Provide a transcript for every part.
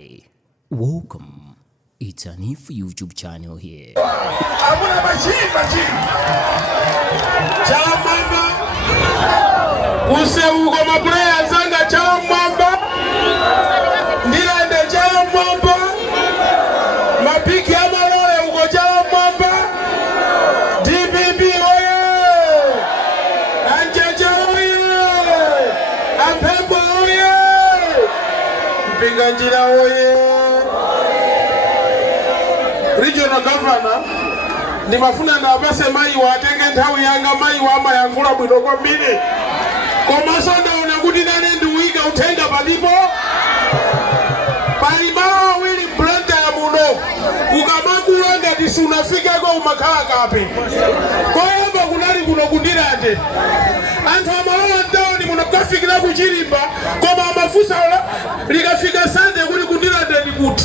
Hi, welcome. It's an If YouTube channel here. Regional Governor ni mafuna na base mai watenge nthawi yanga mai wa mayankhula bwino kwambiri komanso ndaona kuti nane ndiwika uthenga palipo pali mawu awiri mplanta ya muno ukamakula ngati sunafikeko umakhala kape koyamba kunali kuno kundirande anthu amalowa mtawuni muno kukafikira kuchilimba koma amafusa likafika sande kuti kundirande ndi kuti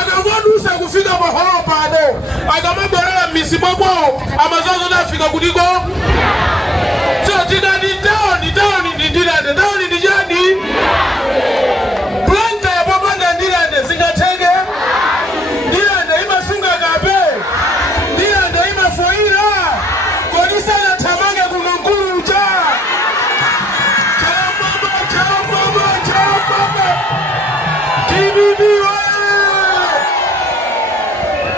akakodusa kufika paholo pano akamabwerera m'misi mwawo amazozo nafika kutiko so tikati tawuni ndindirande tawuni ndi chani planta ya popanda ndirande zingatheke ndirande imasunga kape ndirande imafoira kodisa na tamange kuno nkulu ucha chamama TBB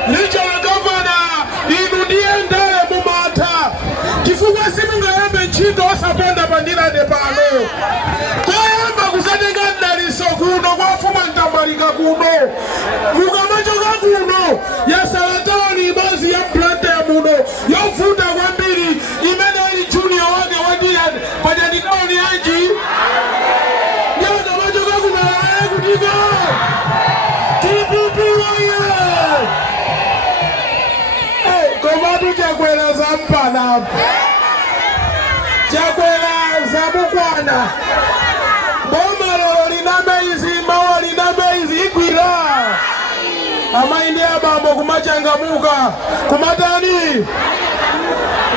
Regional Governor inudiendele mumata chifukwa simungayambe ntchito osapenda pandirande pano koyamba kusatenga mdaliso kuno kwafuma ntambalika kuno mukamachoka kuno yasalatawani imazi ya mplanta ya muno yovuta kwambiri imene ili junior wake wandirande pajadikaoni yanji yakamachoka kuno alaye kutika TPP waye komatu chakwera za mpana chakwera za mukwana boma lolo linameizi mawa linameizi ikwira amaindi abambo kumachangamuka kumatani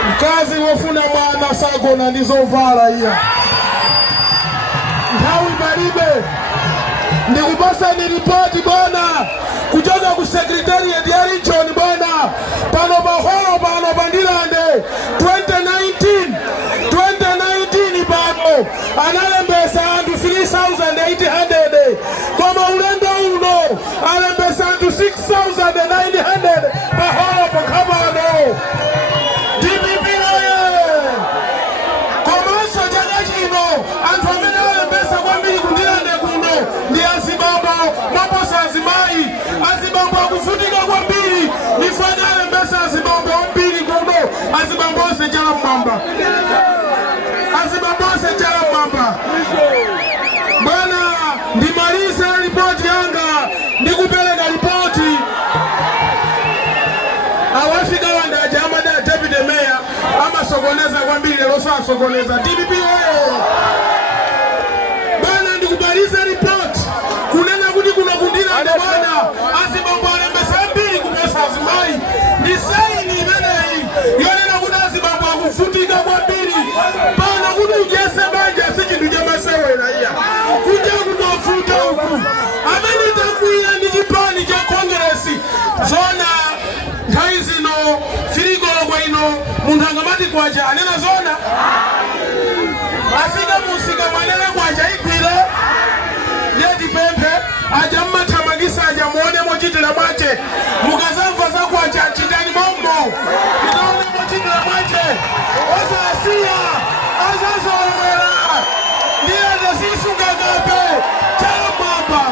mkazi wofuna mwana sagona ndizovala iya nthawi palibe ndikupasa ni ripoti bwana kutoka ku secretariat ya region bwana pano paholo pano pandirande 2019 pano analembesa anthu 3,800 koma ulendo uno alembesa anthu 6,900 paholo pakhabano DPP oye komanso chaka chino anthu amene alembesa kwambiri kundirande kuno ndi azibambo maposa azimayi azibambo akufunika kwambiri nifanya alembesa azibambo ambiri kuno azibambo ose chala mmamba azibambo ose chala mmamba bwana ndimalize ripoti yanga ndikupeleka ripoti awafika wandaja amada deputy mayor amasokoneza kwambiri lero sasokoneza DPP oyo bwana ndikubaliza ripoti kunena kuti kuno kundirande bwana azibambo alembesa ambiri kupesa azimayi ndi saini imeneyi yonena kuti azibambo akufutika kwambiri pano kuti ujese banja si chinthu chamasewera iya kunja kunofuta uku amene takuira ndi chipani cha kongresi zona nthawi zino silikolokwa ino munthu angamati kwacha anena zona asika musika manena kwacha ikwira yeti pemphe aja mmathamangisa aja muone mochitira mwache mukazamva za kwacha chitani mombo titaone mochitira mwache osasiya azazolera ndiye ndasisunga kape chala mwamba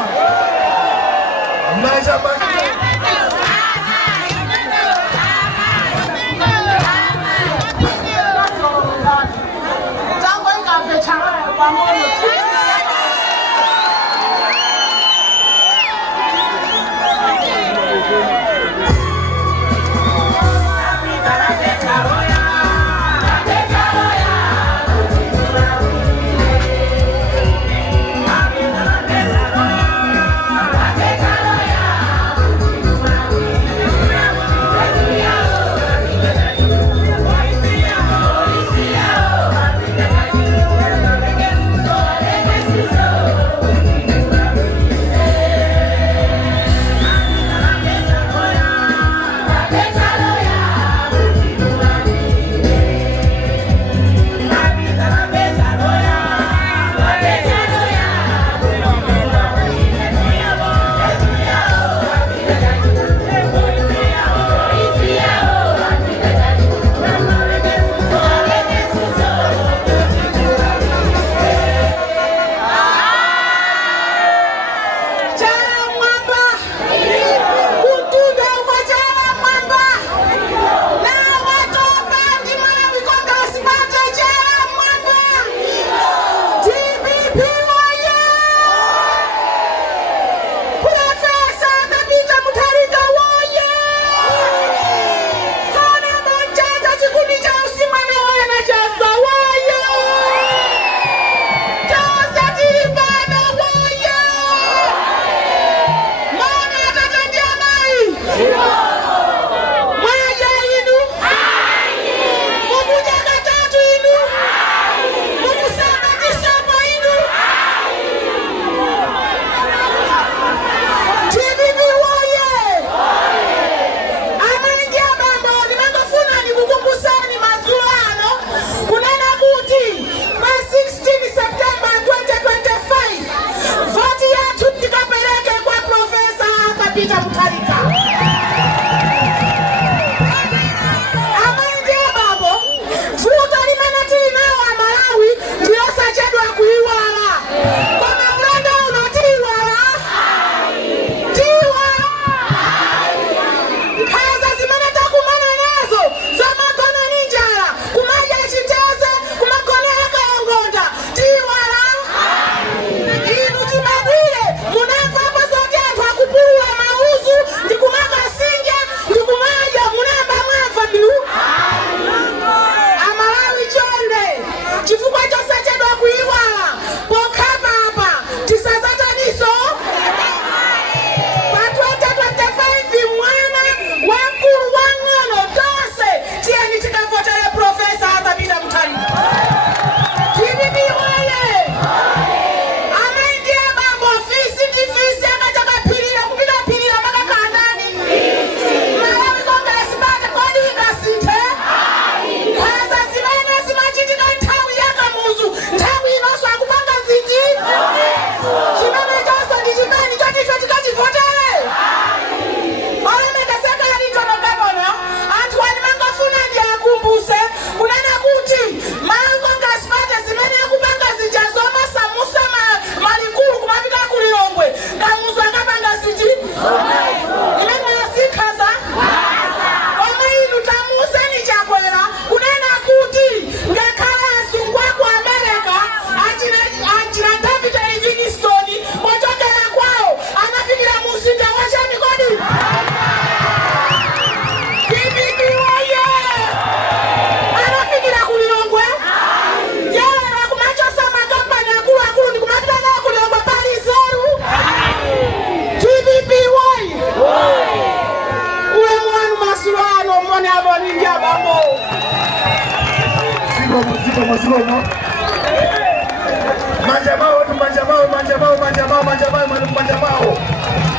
pano kumanja mawo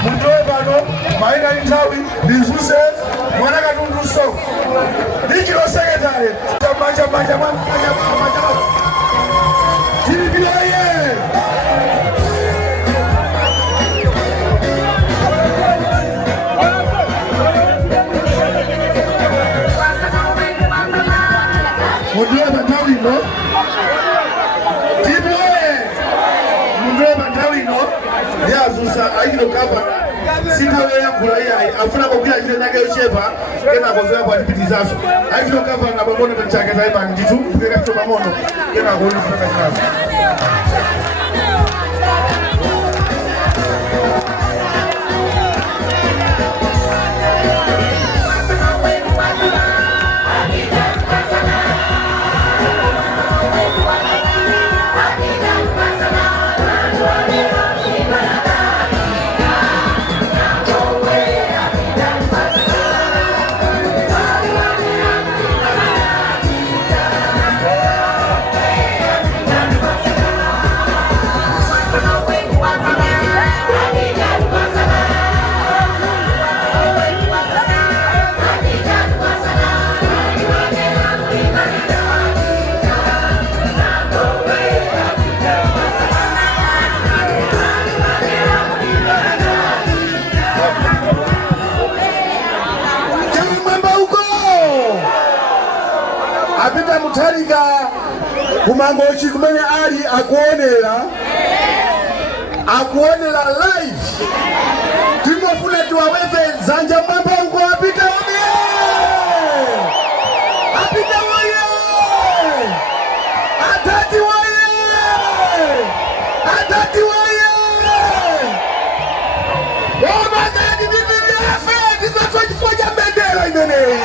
mundilowe pano maina nthawi ndizuse mwana Katundu Soko ndichilo sekretari manja tilipiloye mundilowe panthawi ino yazusa ayino kapa sitawe yakula yayi afuna kokila chile nake yochepa kena kozoya kwa tipitizaso ayino kapa na bamono mchake taiba nditu keka chito bamono kena koni kufaka chinazo apita mutalika kumangochi kumene ali akuonera live timofuna tiwaweze dzanja mwamba uko apita oye apita oye atati oye omatati bibibiafe tizafachifoja bendera imeneyi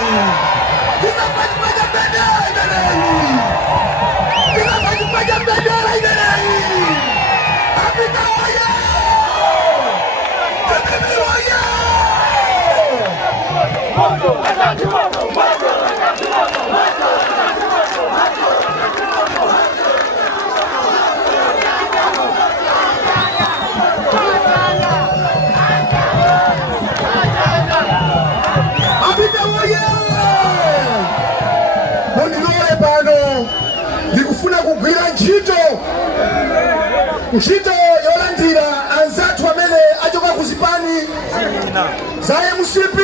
ndikufuna kugwira ntchito yolandira anzathu amene achoka ku zipani za MCP